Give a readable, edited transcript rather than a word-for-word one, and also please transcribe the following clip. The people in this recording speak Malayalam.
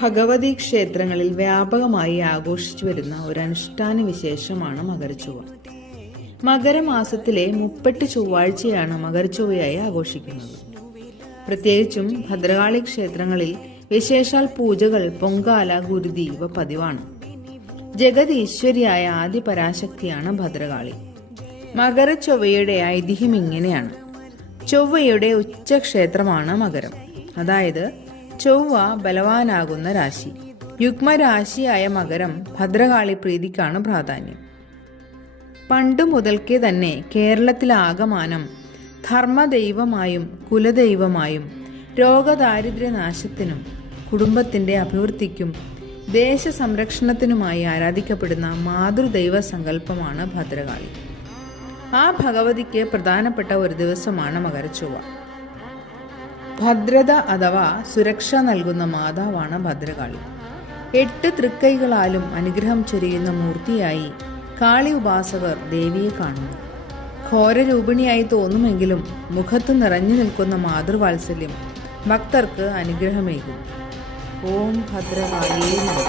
ഭഗവതി ക്ഷേത്രങ്ങളിൽ വ്യാപകമായി ആഘോഷിച്ചു വരുന്ന ഒരു അനുഷ്ഠാന വിശേഷമാണ് മകരച്ചൊവ്വ. മകരമാസത്തിലെ 30 ചൊവ്വാഴ്ചയാണ് മകരച്ചൊവ്വയായി ആഘോഷിക്കുന്നത്. പ്രത്യേകിച്ചും ഭദ്രകാളി ക്ഷേത്രങ്ങളിൽ വിശേഷാൽ പൂജകൾ, പൊങ്കാല, ഗുരുതി ഇവ പതിവാണ്. ജഗതീശ്വരിയായ ആദി പരാശക്തിയാണ് ഭദ്രകാളി. മകരച്ചൊവ്വയുടെ ഐതിഹ്യം ഇങ്ങനെയാണ്. ചൊവ്വയുടെ ഉച്ചക്ഷേത്രമാണ് മകരം, അതായത് ചൊവ്വ ബലവാനാകുന്ന രാശി. യുഗ്മരാശിയായ മകരം ഭദ്രകാളി പ്രീതിക്കാണ് പ്രാധാന്യം. പണ്ടു മുതൽക്കേ തന്നെ കേരളത്തിലാകമാനം ധർമ്മദൈവമായും കുലദൈവമായും രോഗദാരിദ്ര്യനാശത്തിനും കുടുംബത്തിന്റെ അഭിവൃദ്ധിക്കും ദേശസംരക്ഷണത്തിനുമായി ആരാധിക്കപ്പെടുന്ന മാതൃദൈവ സങ്കല്പമാണ് ഭദ്രകാളി. ആ ഭഗവതിക്ക് പ്രധാനപ്പെട്ട ഒരു ദിവസമാണ് മകരച്ചൊവ്വ. ഭദ്രത അഥവാ സുരക്ഷ നൽകുന്ന മാതാവാണ് ഭദ്രകാളി. 8 തൃക്കൈകളാലും അനുഗ്രഹം ചൊരിയുന്ന മൂർത്തിയായി കാളി ഉപാസകർ ദേവിയെ കാണുന്നു. ഘോരരൂപിണിയായി തോന്നുമെങ്കിലും മുഖത്ത് നിറഞ്ഞു നിൽക്കുന്ന മാതൃവാത്സല്യം ഭക്തർക്ക് അനുഗ്രഹമേകും. ഓം ഭദ്രകാളിയേ നമഃ.